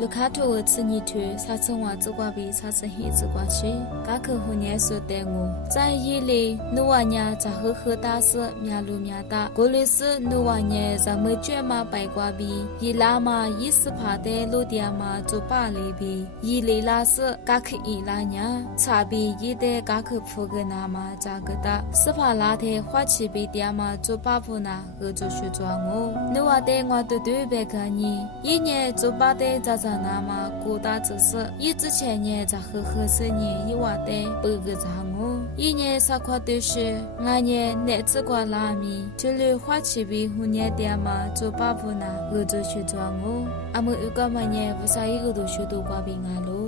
卢卡托次尼图萨层瓦子瓜比萨层黑子瓜去，嘎克胡年所带我，在伊里努瓦年在呵大斯面路面大，过律师努瓦年在没卷嘛白瓜比，伊拉嘛伊斯帕的路点嘛做巴里比，伊里拉斯嘎克伊拉年，差比伊的嘎克普个那嘛扎个大，斯帕拉的花旗比点嘛做巴布那和做学装我，努瓦的我都对白个你，一年做巴的扎扎那嘛古大只是，一之前年在呵十年一瓦的不个扎我，一年啥块都是，俺年乃至瓜拉米，就连花旗比胡年点嘛做巴布那和做学装我，俺们有个么年不啥一个都学都瓜比俺喽。